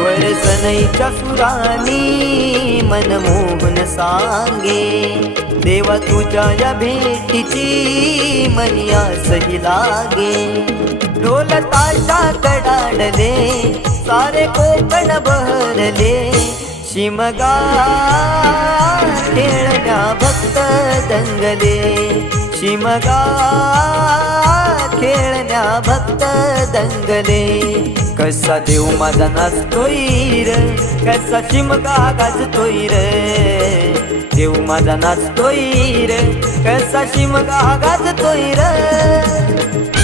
स्वर सनईच्या सुरानी मनमोहन सांगे, देवा तुझ्या या भेटीची मनी आसही लागे। ढोल ताशा कडाडले सारे कोकण बहरले, शिमगा खेळण्या भक्त दंगले, शिमगा खेळण्या भक्त दंगले। कसा देव माझा नाचतोय र, कसा शिमगा गाजतोय र, देव माझा नाचतोय र, कसा शिमगा गाजतोय र।